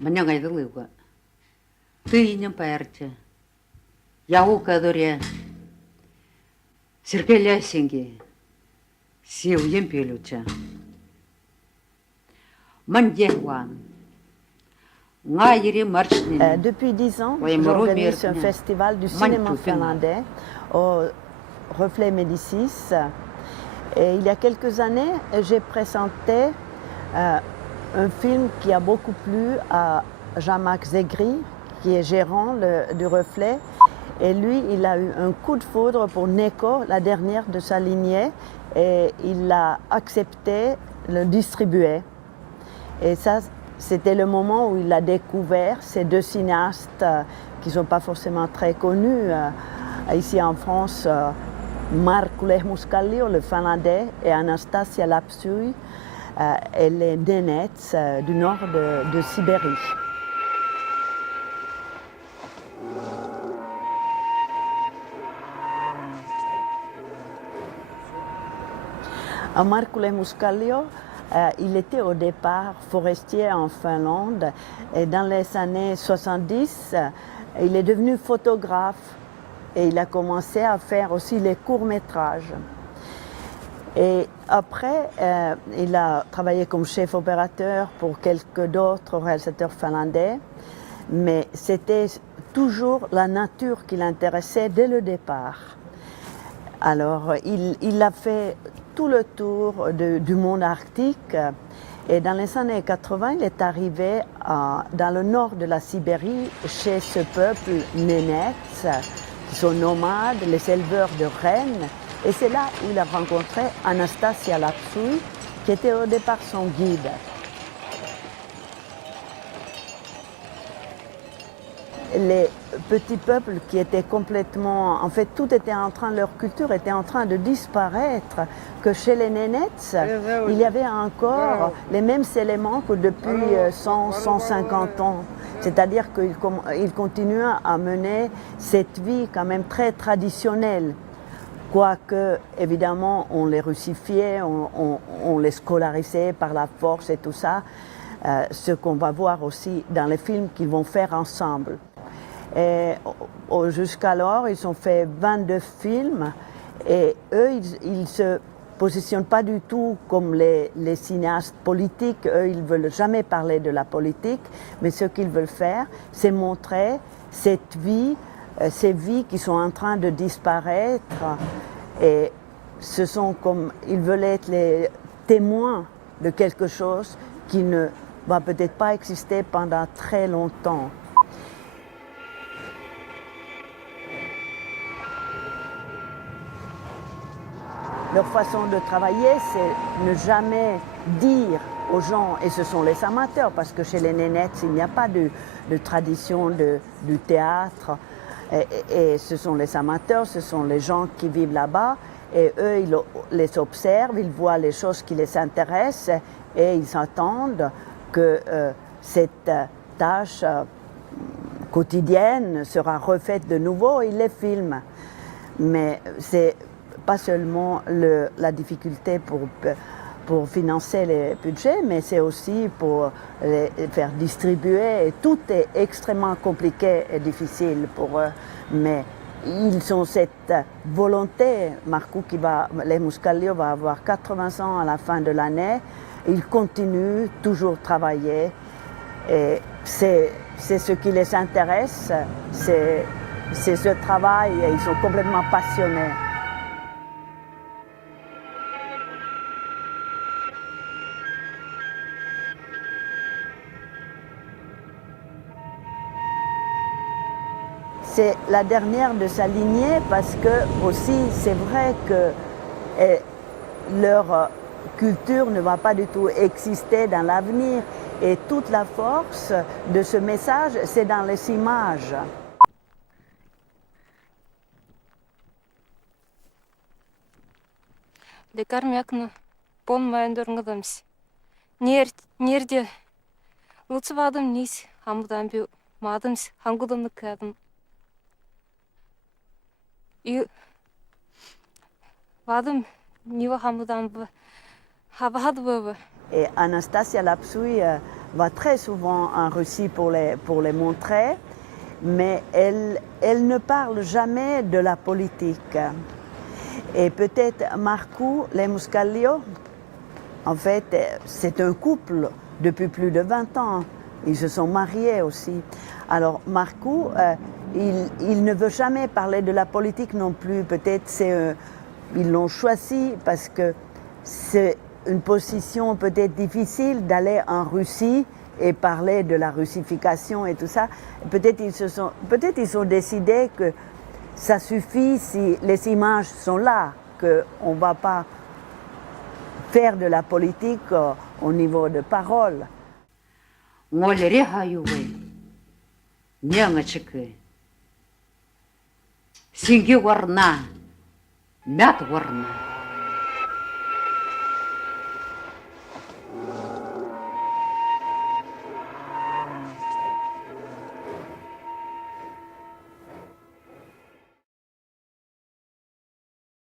Manhãngaidaluga. Tinha perto. Yahuka doria. Sirkeля синги. Сил емпелюча. Мандехван. Depuis 10 ans, j'organise un festival du cinéma finlandais au Reflet Médicis. Et il y a quelques années, j'ai présenté un film qui a beaucoup plu à Jean-Marc Zegri, qui est gérant du Reflet. Et lui, il a eu un coup de foudre pour Neko, la dernière de sa lignée, et il a accepté de le distribuer. Et ça, c'était le moment où il a découvert ces deux cinéastes qui ne sont pas forcément très connus. Ici en France, Markku Lehmuskallio, le finlandais, et Anastasia Lapsui, elle est Nenets du nord de Sibérie. Markku Lehmuskallio, il était au départ forestier en Finlande et dans les années 70, il est devenu photographe et il a commencé à faire aussi les courts-métrages. Et après, il a travaillé comme chef opérateur pour quelques d'autres réalisateurs finlandais, mais c'était toujours la nature qui l'intéressait dès le départ. Alors, il a fait tout le tour du monde arctique et dans les années 80, il est arrivé dans le nord de la Sibérie chez ce peuple Nenets, qui sont nomades, les éleveurs de rennes. Et c'est là où il a rencontré Anastasia Lapsui, qui était au départ son guide. Les petits peuples qui étaient complètement... En fait, tout était en train, leur culture était en train de disparaître, que chez les Nenets, il y avait encore les mêmes éléments que depuis 100, 150 ans. C'est-à-dire qu'ils continuaient à mener cette vie quand même très traditionnelle. Quoique, évidemment, on les russifiait, on les scolarisait par la force et tout ça, ce qu'on va voir aussi dans les films qu'ils vont faire ensemble. Jusqu'alors, ils ont fait 22 films et eux, ils ne se positionnent pas du tout comme les cinéastes politiques. Eux, ils ne veulent jamais parler de la politique, mais ce qu'ils veulent faire, c'est montrer cette vie, ces vies qui sont en train de disparaître. Et ce sont comme, ils veulent être les témoins de quelque chose qui ne va peut-être pas exister pendant très longtemps. Leur façon de travailler, c'est ne jamais dire aux gens, et ce sont les amateurs, parce que chez les Nenets, il n'y a pas de tradition du théâtre, et ce sont les amateurs, ce sont les gens qui vivent là-bas, et eux, ils les observent, ils voient les choses qui les intéressent, et ils attendent que cette tâche quotidienne sera refaite de nouveau, ils les filment. Mais c'est pas seulement la difficulté pour financer les budgets, mais c'est aussi pour les faire distribuer. Et tout est extrêmement compliqué et difficile pour eux. Mais ils ont cette volonté. Markku Lehmuskallio va avoir 80 ans à la fin de l'année. Il continue toujours à travailler. Et c'est ce qui les intéresse. C'est ce travail et ils sont complètement passionnés. C'est la dernière de sa lignée parce que aussi c'est vrai que leur culture ne va pas du tout exister dans l'avenir et toute la force de ce message, c'est dans les images. Лекармякна пон майндорнгадамс. Нерде луцвадам нис хамдамби мадамс хангудамнакадам. И вадам нива хамдамба хабадбава. Et Anastasia Lapsui va très souvent en Russie pour les montrer, mais elle ne parle jamais de la politique. Et peut-être Marcu Lemuskallio, en fait, c'est un couple depuis plus de 20 ans. Ils se sont mariés aussi. Alors Marcu, il ne veut jamais parler de la politique non plus. Peut-être ils l'ont choisi parce que c'est une position peut-être difficile d'aller en Russie et parler de la russification et tout ça. Peut-être ils ont décidé que ça suffit si les images sont là, qu'on ne va pas faire de la politique au niveau de parole. ngolere hayuwe nyanga chike singi warna mat warna